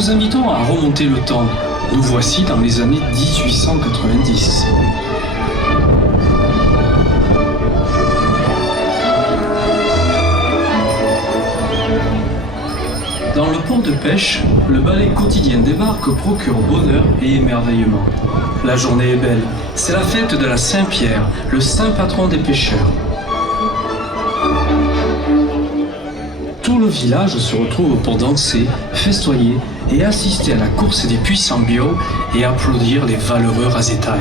vous invitons à remonter le temps. Nous voici dans les années 1890. Dans le port de pêche, le balai quotidien des barques procure bonheur et émerveillement. La journée est belle, c'est la fête de la Saint-Pierre, le saint patron des pêcheurs. Tout le village se retrouve pour danser, festoyer et assister à la course des puissants bio et applaudir les valeureux razétailles.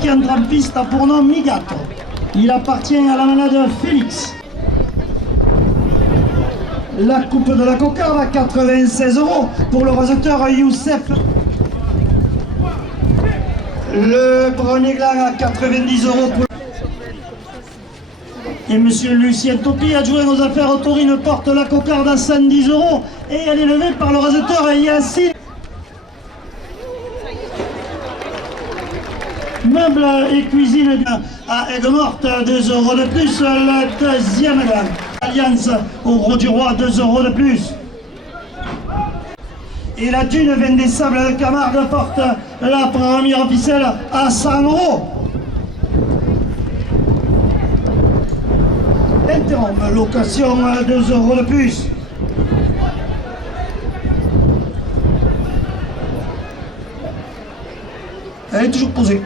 Qui entre en piste a pour nom Migato. Il appartient à la manade Félix. La coupe de la cocarde à 96 € pour le raseteur Youssef. Le premier gland à 90 € pour... Et monsieur Lucien Topi, adjoint aux affaires Taurine, porte la cocarde à 110 € et elle est levée par le raseteur Yassine. Meubles et cuisine à Aigues-Mortes, 2 € de plus. Le deuxième gland. Alliance au Gros du Roi, 2 € de plus. Et la Dune Vin des Sables de Camargue porte la première ficelle à 100 €. Interrompe, location, 2 € de plus. Elle est toujours posée.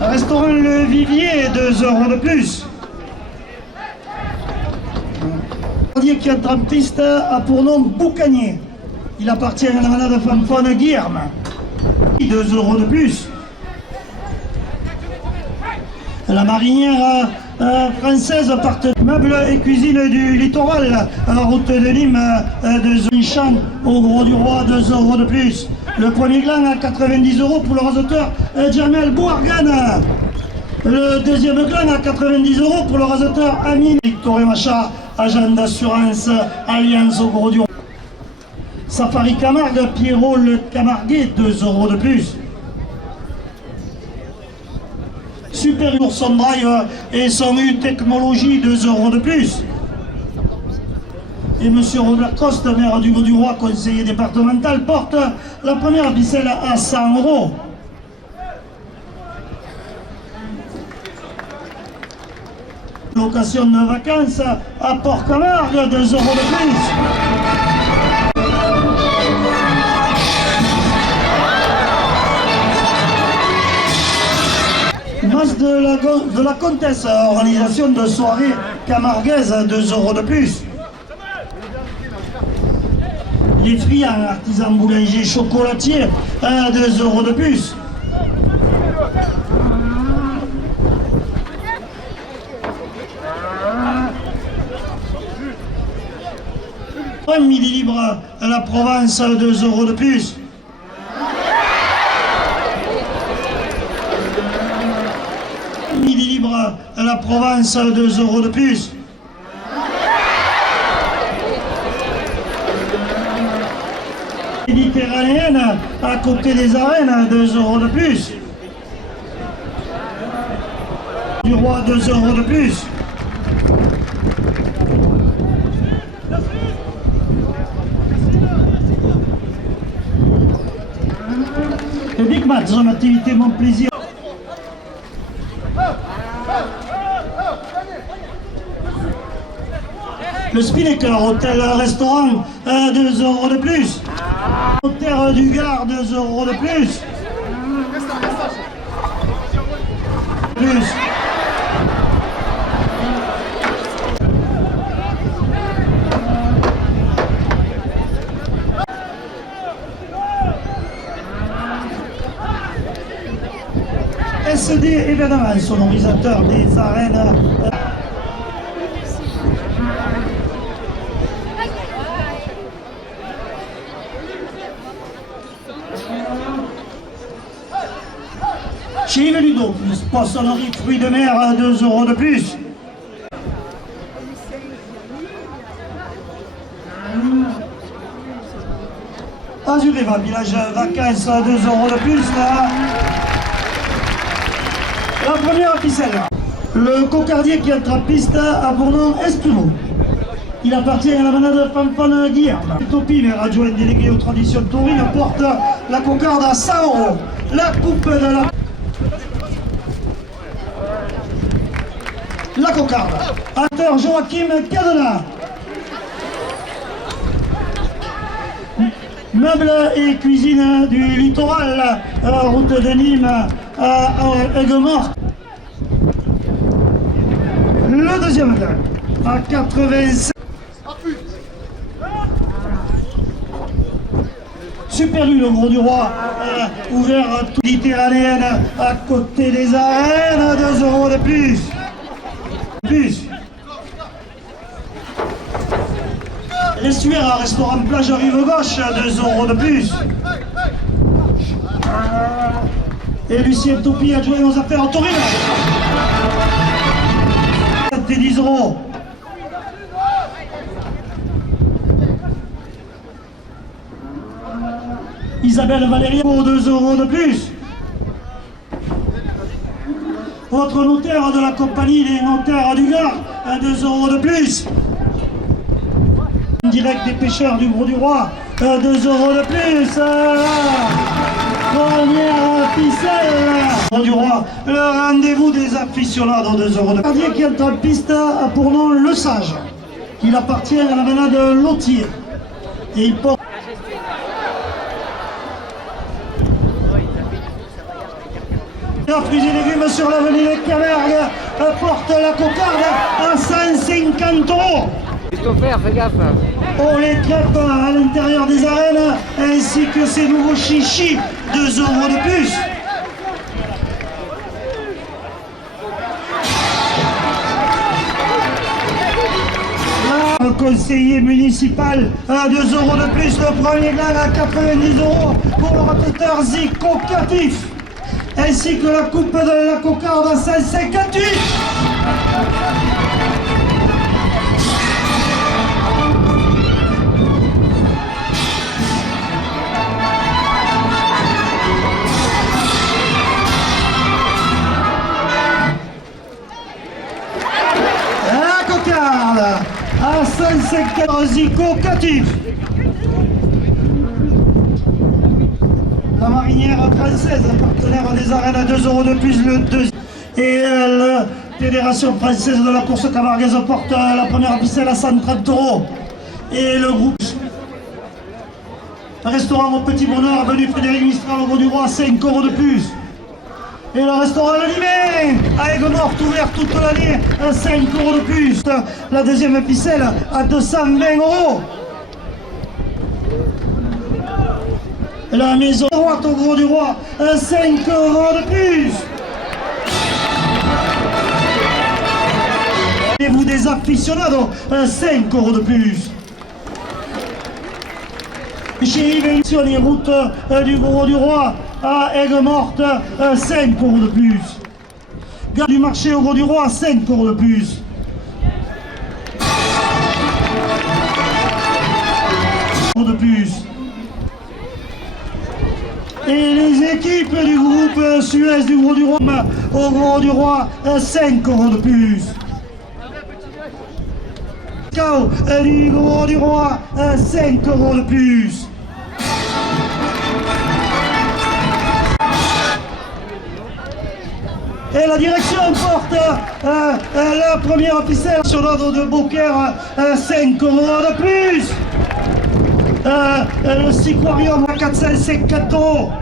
Restaurant Le Vivier, 2 € de plus. Qui entre en piste a pour nom Boucanier. Il appartient à la manade Fanfone Guilherme. 2 € de plus. La marinière française partenaire. Meubles et cuisine du littoral, route de Nîmes, de Zonchamp au Gros du Roi, 2 € de plus. Le premier gland à 90 € pour le raseteur Jamel Bouargane. Le deuxième gland à 90 € pour le raseteur Amine. Victor et Macha, agent d'assurance Alliance au Gros du Roi. Safari Camargue, Pierrot le Camarguais, 2 € de plus. Supérieur son drive et son U technologie, 2 € de plus. Et monsieur Robert Coste, maire du Gros du Roi, conseiller départemental, porte la première ficelle à 100 €. Location de vacances à Port-Camargue, 2 € de plus. Masse de la Comtesse, organisation de soirée camarguaise, 2 € de plus. Les friands, artisans boulangers, chocolatiers, 2 € de plus. 1 millilibre à la Provence, 2 € de plus. Millilibre à la Provence, 2 € de plus. Méditerranéenne à côté des arènes, 2 € de plus. Du Roi, 2 € de plus. Le Big Match, son activité, mon plaisir. Le Spinnaker, hôtel-restaurant, 2 euros de plus. Hôtel du Gard, 2 euros de plus. Plus. SD, évidemment, sonorisateur des arènes. Chez Yves Ludo, poissonnerie fruits de mer, 2 euros de plus. Azureva, village vacances, 2 euros de plus. Là. La première ficelle. Le cocardier qui est en piste a pour nom Espumo. Il appartient à la manade Fanfan Guillaume. Topi, maire adjoint délégué aux traditions taurines, porte la cocarde à 100 euros. La coupe de la cocarde. Acteur Joachim Cadena. Meubles et cuisine du littoral, route de Nîmes à Aigues-Mortes. Le deuxième gain, à 87. Super Lu, le Gros du Roi, ouvert à toute Méditerranéenne, à côté des arènes, 2 euros de plus. L'estuaire à restaurant plage rive gauche, 2 euros de plus. Et Lucien Topi adjoint aux affaires taurines. 10 euros. Isabelle Valérie pour 2 euros de plus. Votre notaire de la compagnie des notaires du Gard, 2 euros de plus. Direct des pêcheurs du Gros du Roi, 2 euros de plus. Première ficelle. Gros du Roi, le rendez-vous des aficionados, 2 euros de plus. Le gardien qui est en piste a pour nom Le Sage. Il appartient à la manade Lotier. Et il porte. Fruits et légumes sur l'avenue de Cabergue porte la cocarde à 150 euros. Christopher, fais gaffe. Pour les crêpes à l'intérieur des arènes ainsi que ces nouveaux chichis, 2 euros de plus. Le conseiller municipal à 2 euros de plus, le premier gang à 90 euros pour le rotateur Zico-Catif. Ainsi que la coupe de la cocarde à 158. La cocarde à 150 Zico-Catif. La marinière française, partenaire des arènes à 2 euros de plus, le deuxième. Et la fédération française de la course camarguaise porte la première ficelle à 130 euros. Et le groupe restaurant au Petit Bonheur, avenue Frédéric Mistral au Gros du Roi, 5 euros de plus. Et le restaurant Le Limet à Aigues-Mortes, ouvert toute l'année, à 5 euros de plus. La deuxième ficelle à 220 euros. La maison droite au Gros du Roi, 5 euros de plus. Et vous des aficionados, 5 euros de plus. Chez Yves les routes du Gros du Roi à Aigues-Mortes, 5 euros de plus. Gare du marché au Gros du Roi, 5 euros de plus. De plus. Et les équipes du groupe Suez du Gros du Roi au Gros du Roi, 5 euros de plus. Cao du Gros du Roi, 5 euros de plus. Et la direction porte la première ficelle sur l'ordre de Beaucaire, 5 euros de plus. Le Siquarium à 450 euros.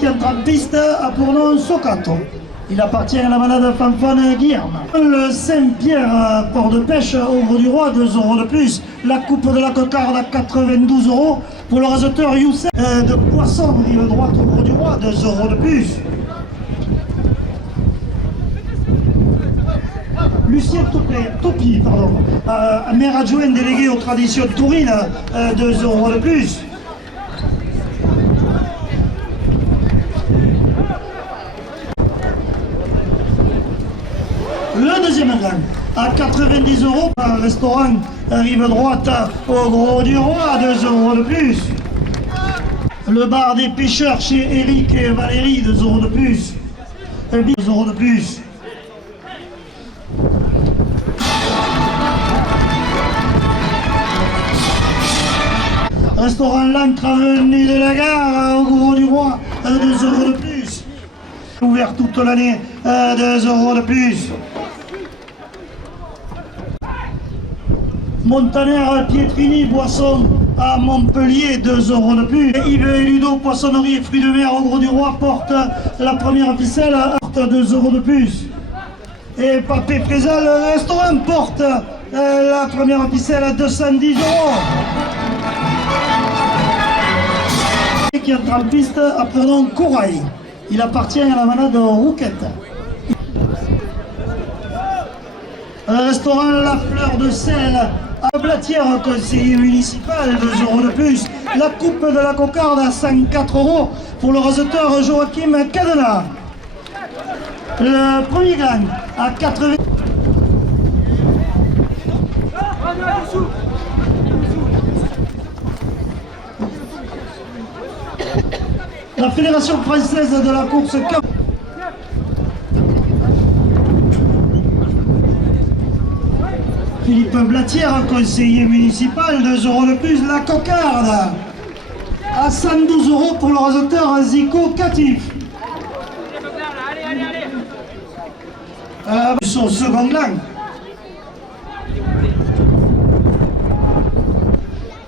Qui entre en piste a pour nom Socato. Il appartient à la malade fanfane Guillerme. Le Saint-Pierre port de pêche au Gros du Roi, 2 euros de plus. La coupe de la cocarde à 92 euros. Pour le raseteur Youssef de poisson rive droite au Gros du Roi, 2 euros de plus. Lucien Topi, maire adjoint délégué aux traditions taurines, 2 euros de plus. Le deuxième gang, à 90 euros, par restaurant rive droite au Gros du Roi, 2 euros de plus. Le bar des pêcheurs chez Eric et Valérie, 2 euros de plus. 2 euros de plus. Restaurant L'Ancre, avenue de la Gare au Gros du Roi, 2 euros de plus. Ouvert toute l'année, 2 euros de plus. Montaner Pietrini Boisson à Montpellier, 2 euros de plus. Yves et Ludo Poissonnerie et Fruits de Mer au Gros du Roi porte la première ficelle, porte 2 euros de plus. Et Papé Présal, le restaurant porte la première ficelle à 210 euros. Et qui entre en piste à prénom Corail. Il appartient à la malade Rouquette. Restaurant La Fleur de Sel à Blatière, conseiller municipal, 2 euros de plus. La coupe de la cocarde à 104 euros pour le raseteur Joachim Cadena. Le premier gang à 80. La Fédération française de la course Philippe Blatière, conseiller municipal, 2 euros de plus. La cocarde à 112 euros pour le raseteur Zico Catif. Son second gang.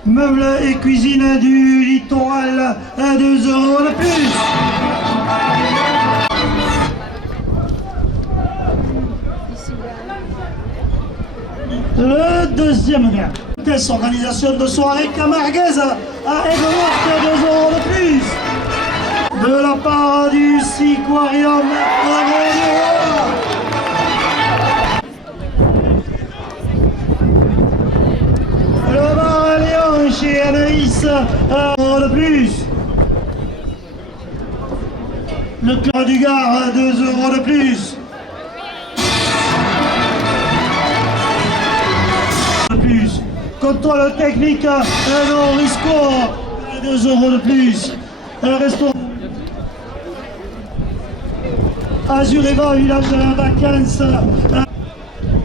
Meubles et cuisine du littoral, 2 euros de plus. Le deuxième gain. Test organisation de soirée camarguaise à Aigues-Mortes, 2 euros de plus. De la part du Siquarium au Gros du Roi. Le bar Léon chez Anaïs, 1 euro de plus. Le Cœur du Gard, 2 euros de plus. Contrôle technique, non Risco, 2 euros de plus. Restaurant Azureva, village de la vacance.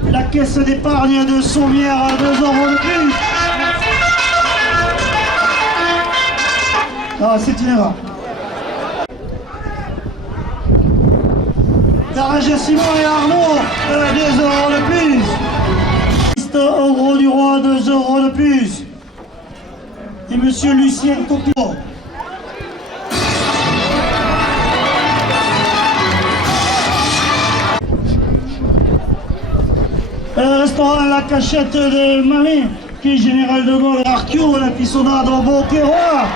La caisse d'épargne de Sommières, 2 euros de plus. Ah, c'est une erreur. Garage Simon et Arnaud, 2 euros de plus. Au Gros du Roi, 2 euros de plus. Et monsieur Lucien Topio. Restaurant La Cachette de Mamie, qui est général de Gaulle, Archio, la Pissonnade au Beauquerois,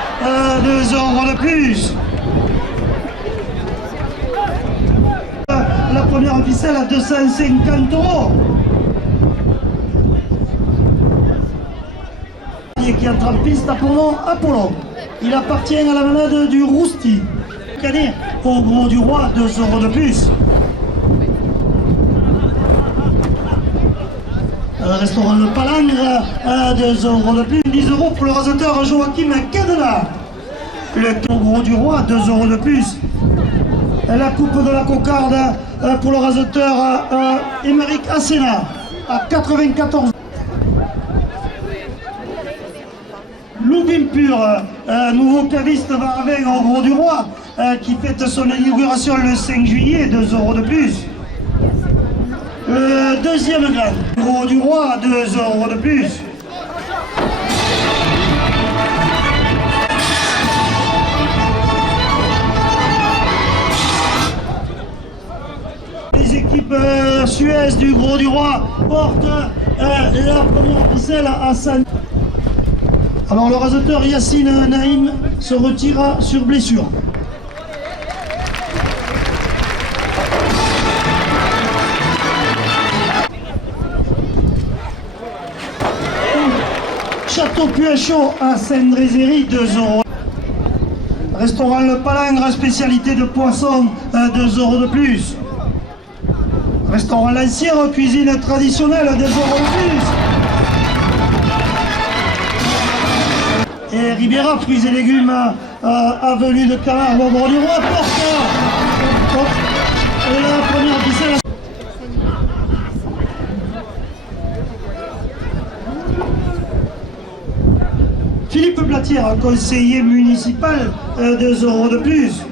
2 euros de plus. La première ficelle à 250 euros. Qui entre en piste à pour nom Apollon. Il appartient à la malade du Rousti. Canet au Gros du Roi, 2 € de plus. Restaurant Le Palangre, 2 € de plus. 10 € pour le raseteur Joachim Cadela. Le Gros du Roi, 2 € de plus. La coupe de la cocarde pour le raseteur Émeric Asséna à 94. Louvin Pur, nouveau caviste Varavin au Gros du Roi, qui fête son inauguration le 5 juillet, 2 € de plus. Le deuxième grand, Gros du Roi, 2 € de plus. Les équipes Suez du Gros du Roi portent la première ficelle à San. Alors le raseteur Yassine Naïm se retira sur blessure. Château Puachot à Saint-Drézéry, 2 €. Restaurant Le Palangre, spécialité de poisson, 2 € de plus. Restaurant Lancière, cuisine traditionnelle, 2 € de plus. Et Ribera, fruits et légumes, avenue de Camargue au Gros du Roi, porte la première ficelle. Philippe Platière, conseiller municipal, 2 € de plus.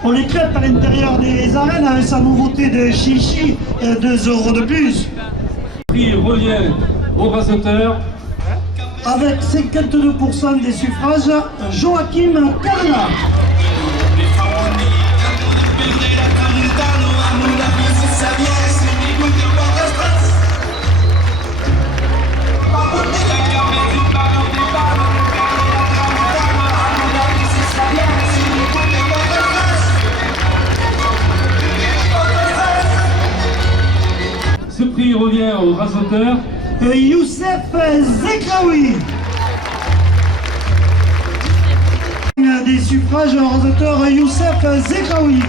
Pour les crêpes à l'intérieur des arènes, avec sa nouveauté de chichi, 2 € de plus. Le prix revient au raseteur. Avec 52% des suffrages, Joachim Cadela. Ce prix revient au raseteur. Youssef Zekraoui. Des suffrages au raseteur Youssef Zekraoui.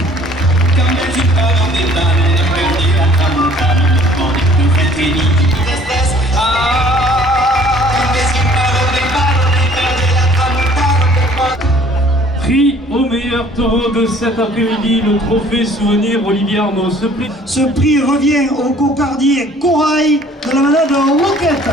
Prix au meilleur taureau de cet après-midi, le trophée souvenir Olivier Arnaud. Ce prix revient au cocardier Corail de la manade Roquette.